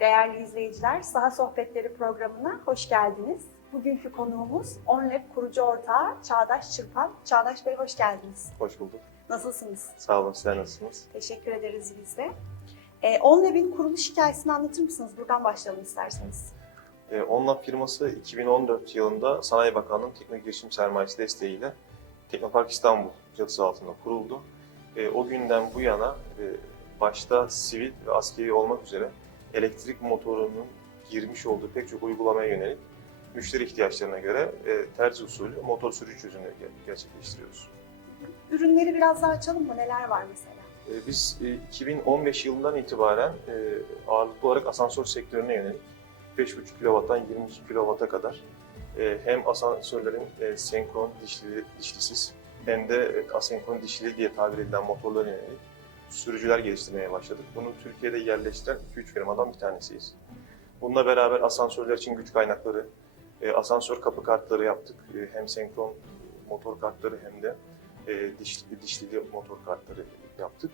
Değerli izleyiciler, Saha Sohbetleri programına hoş geldiniz. Bugünkü konuğumuz OnLab kurucu ortağı Çağdaş Çırpan. Çağdaş Bey hoş geldiniz. Hoş bulduk. Nasılsınız? Sağ olun, sizler nasılsınız? Teşekkür ederiz biz de. Ee, OnLab'in kuruluş hikayesini anlatır mısınız? Buradan başlayalım isterseniz. Ee, Onlab firması 2014 yılında Sanayi Bakanlığı'nın teknik girişim sermayesi desteğiyle Teknopark İstanbul çatısı altında kuruldu. Ee, o günden bu yana e, başta sivil ve askeri olmak üzere elektrik motorunun girmiş olduğu pek çok uygulamaya yönelik müşteri ihtiyaçlarına göre e, tercih usulü motor sürücü çözümleri ger- gerçekleştiriyoruz. Ürünleri biraz daha açalım mı? Neler var mesela? Ee, Biz e, 2015 yılından itibaren e, ağırlıklı olarak asansör sektörüne yönelik 5,5 kW'dan 22 kW'a kadar e, hem asansörlerin e, senkron dişli, dişlisiz hem de e, asenkron dişli diye tabir edilen motorlara yönelik sürücüler geliştirmeye başladık. Bunu Türkiye'de yerleştiren 2-3 firmadan bir tanesiyiz. Bununla beraber asansörler için güç kaynakları, e, asansör kapı kartları yaptık. E, hem senkron motor kartları hem de e, dişli, dişli motor kartları yaptık.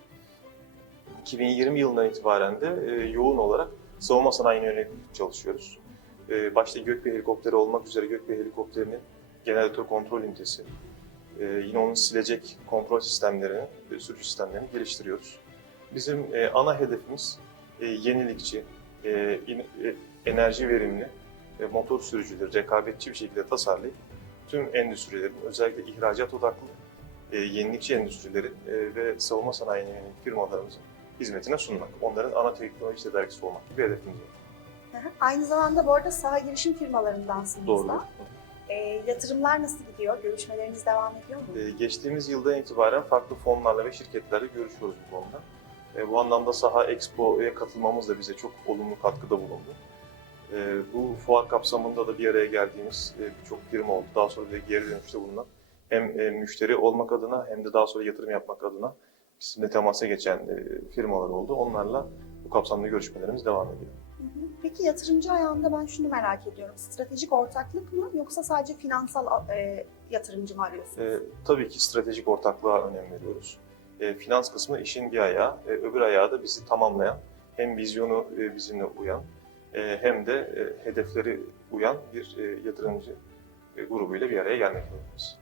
2020 yılından itibaren de yoğun olarak savunma sanayine yönelik çalışıyoruz. Başta Gökbey helikopteri olmak üzere Gökbey helikopterinin jeneratör kontrol ünitesi, e, yine onun silecek kontrol sistemlerini, e, sürücü sistemlerini geliştiriyoruz. Bizim e, ana hedefimiz e, yenilikçi, e, in- e, enerji verimli, e, motor sürücüleri rekabetçi bir şekilde tasarlayıp tüm endüstrilerin özellikle ihracat odaklı e, yenilikçi endüstrilerin e, ve savunma sanayine yönelik firmalarımızın hizmetine sunmak. Onların ana teknoloji tedarikçisi olmak gibi hedefimiz var. Aynı zamanda bu arada saha girişim firmalarındansınız Doğru. da. Ee, yatırımlar nasıl gidiyor? Görüşmeleriniz devam ediyor mu? E, geçtiğimiz yıldan itibaren farklı fonlarla ve şirketlerle görüşüyoruz bu konuda. E, bu anlamda Saha Expo'ya katılmamız da bize çok olumlu katkıda bulundu. E, bu fuar kapsamında da bir araya geldiğimiz e, birçok firma oldu. Daha sonra da geri dönüşte bulunan hem e, müşteri olmak adına hem de daha sonra yatırım yapmak adına bizimle temasa geçen e, firmalar oldu. Onlarla bu kapsamda görüşmelerimiz devam ediyor. Peki yatırımcı ayağında ben şunu merak ediyorum. Stratejik ortaklık mı yoksa sadece finansal e, yatırımcı mı arıyorsunuz? E, tabii ki stratejik ortaklığa önem veriyoruz. E, finans kısmı işin bir ayağı, e, öbür ayağı da bizi tamamlayan, hem vizyonu e, bizimle uyan, e, hem de e, hedefleri uyan bir e, yatırımcı e, grubuyla bir araya gelmek zorundayız.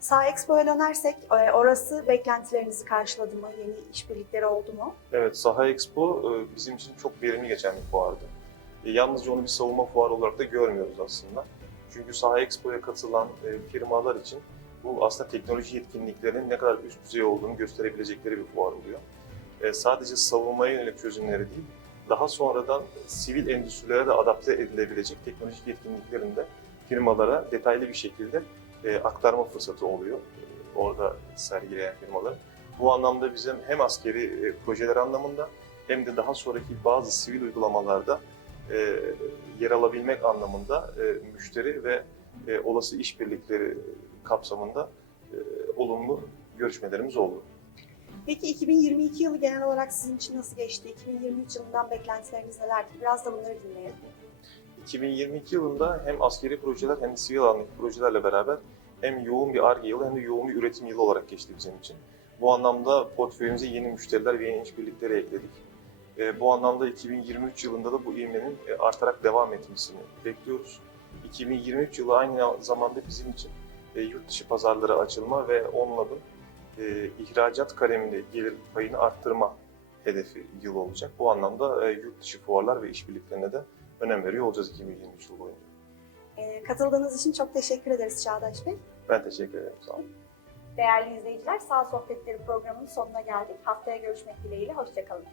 Saha Expo'ya dönersek e, orası beklentilerinizi karşıladı mı? Yeni işbirlikleri oldu mu? Evet, Saha Expo e, bizim için çok verimli geçen bir fuardı. E, Yalnızca onu bir savunma fuarı olarak da görmüyoruz aslında. Çünkü Saha Expo'ya katılan firmalar için bu aslında teknoloji yetkinliklerinin ne kadar üst düzey olduğunu gösterebilecekleri bir fuar oluyor. Sadece savunmaya yönelik çözümleri değil, daha sonradan sivil endüstrilere de adapte edilebilecek teknolojik yetkinliklerini de firmalara detaylı bir şekilde e, aktarma fırsatı oluyor e, orada sergileyen firmaların. Bu anlamda bizim hem askeri e, projeler anlamında hem de daha sonraki bazı sivil uygulamalarda e, yer alabilmek anlamında e, müşteri ve e, olası işbirlikleri kapsamında e, olumlu görüşmelerimiz oldu. Peki 2022 yılı genel olarak sizin için nasıl geçti? 2023 yılından beklentileriniz nelerdi? Biraz da bunları dinleyelim. 2022 yılında hem askeri projeler hem de sivil alandaki projelerle beraber hem yoğun bir ARGE yılı hem de yoğun bir üretim yılı olarak geçti bizim için. Bu anlamda portföyümüze yeni müşteriler ve yeni işbirlikleri ekledik. E, bu anlamda 2023 yılında da bu ivmenin e, artarak devam etmesini bekliyoruz. 2023 yılı aynı zamanda bizim için e, yurt dışı pazarlara açılma ve ONLAB'ın e, ihracat kaleminde gelir payını arttırma hedefi yıl olacak. Bu anlamda e, yurt dışı fuarlar ve işbirliklerine de önem veriyor olacağız 2023 yılı boyunca. E, katıldığınız için çok teşekkür ederiz Çağdaş Bey. Ben teşekkür ederim. Sağ olun. Değerli izleyiciler, Sağ Sohbetleri programının sonuna geldik. Haftaya görüşmek dileğiyle, hoşçakalın.